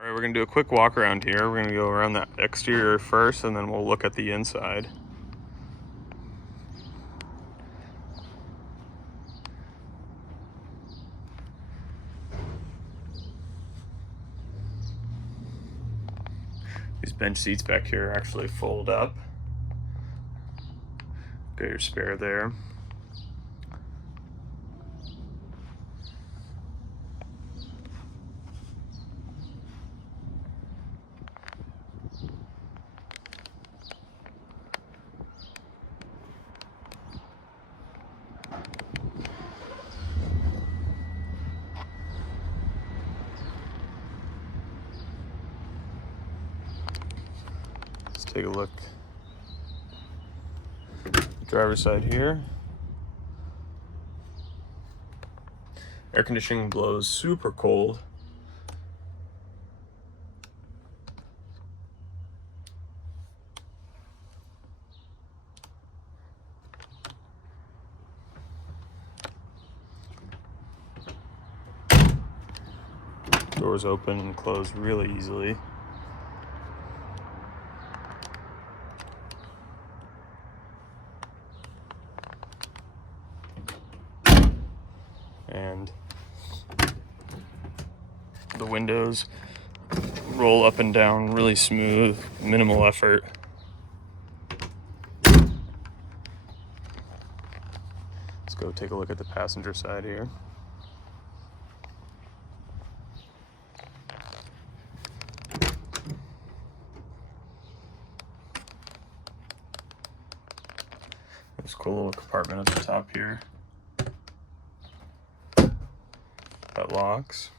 All right, we're gonna do a quick walk around here. We're gonna go around the exterior first, and then we'll look at the inside. These bench seats back here actually fold up. Got your spare there. Let's take a look. Driver's side here. Air conditioning blows super cold. Doors open and close really easily. And the windows roll up and down really smooth, minimal effort. Let's go take a look at the passenger side here. There's a cool little compartment at the top here that locks.